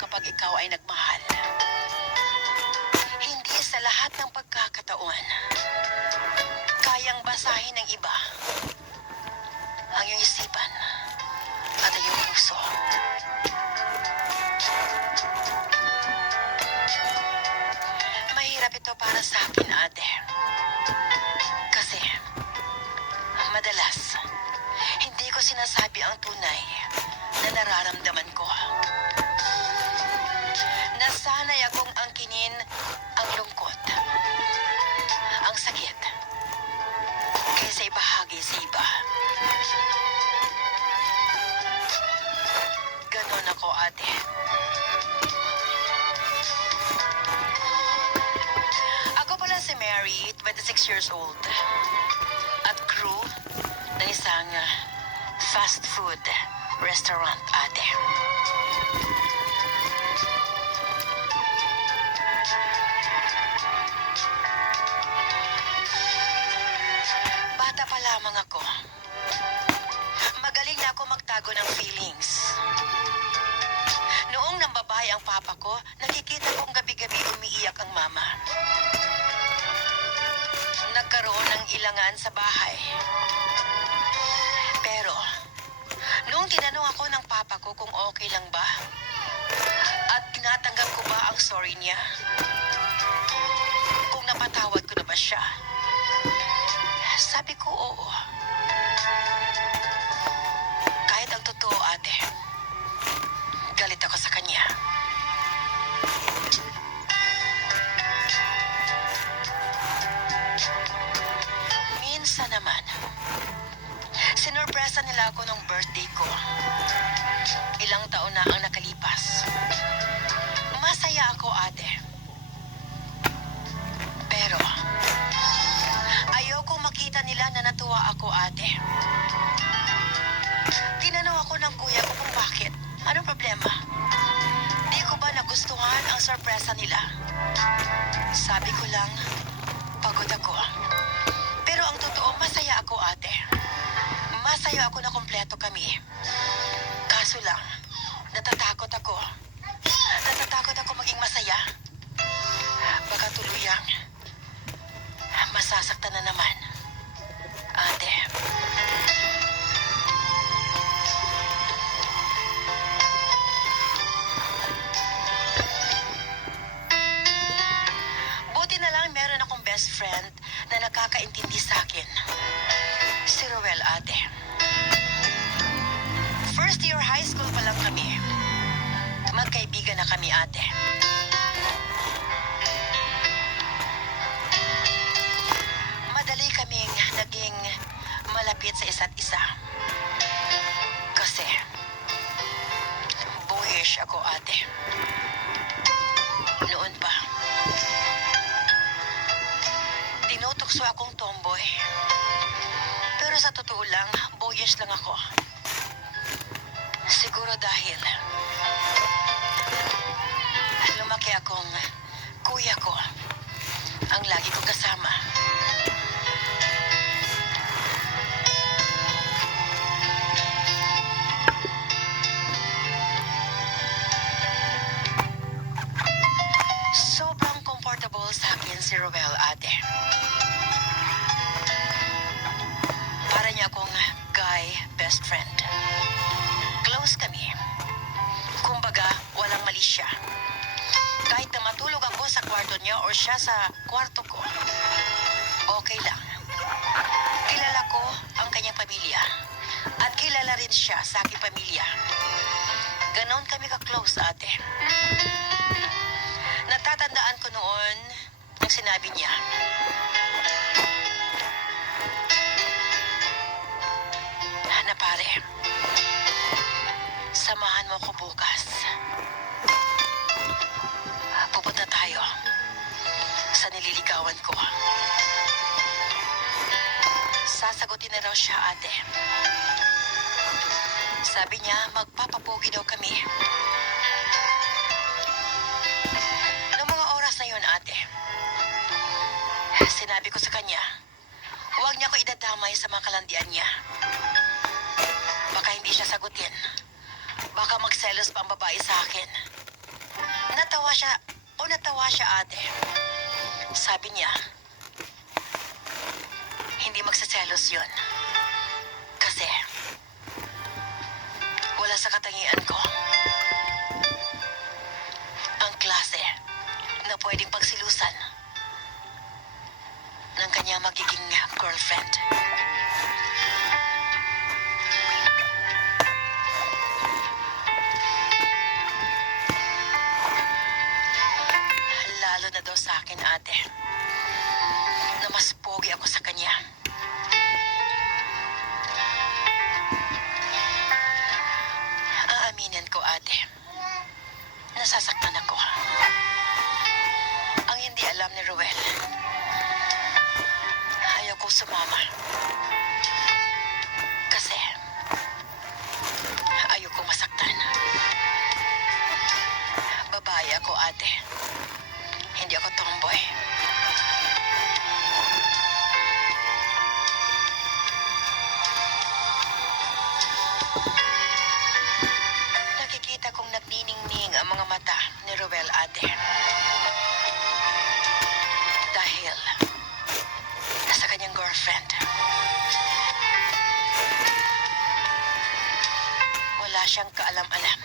kapag ikaw ay nagmahal. Hindi sa lahat ng pagkakataon, kayang basahin ng iba ang iyong isipan at iyong puso. Mahirap ito para sa akin, ate. Kasi, madalas, hindi ko sinasabi ang tunay na nararamdaman ko. Kaysa ibahagi sa iba. Ganon ako, ate. Ako pala si Mary, 26 years old. At crew ng isang fast food restaurant, ate. Lamang ako. Magaling na ako magtago ng feelings. Noong nambabahay ang papa ko, nakikita kong gabi-gabi umiiyak ang mama. Nagkaroon ng ilangan sa bahay. Pero, noong tinanong ako ng papa ko kung okay lang ba, at tinatanggap ko ba ang sorry niya, kung napatawad ko na ba siya, nila ako nung birthday ko. Ilang taon na ang nakalipas. Masaya ako, ate. Pero, ayoko makita nila na natuwa ako, ate. Tinanong ako ng kuya ko kung bakit. Anong problema? Di ko ba nagustuhan ang sorpresa nila? Sabi ko lang, pagod ako. Pero ang totoo, masaya ako, ate. Masaya ako na kompleto kami. Kaso lang, natatakot ako. Natatakot ako maging masaya. Na kami, ate. Madali kaming naging malapit sa isa't isa. Kasi, boyish ako, ate. Noon pa. Tinutokso akong tomboy. Pero sa totoo lang, boyish lang ako. Siguro dahil akong kuya ko ang lagi kong kasama. Sobrang comfortable sa akin si Roel, ate. Para niya akong guy best friend. Niya or siya sa kwarto ko, okay lang. Kilala ko ang kanyang pamilya. At kilala rin siya sa aking pamilya. Ganon kami ka-close, ate. Natatandaan ko noon ang sinabi niya. Na pare, Sasagutin na raw siya, ate. Sabi niya, magpapapogi daw kami. Noong mga oras na yun, ate, sinabi ko sa kanya, huwag niya ko idadamay sa mga kalandian niya. Baka hindi siya sagutin. Baka magselos pa ang babae sa akin. Natawa siya, o natawa siya, ate. Sabi niya, hindi magsaselos yon. Walmart. Kasi, ayoko masaktan. Babae ako, ate. Hindi ako tomboy. siyang kaalam-alam.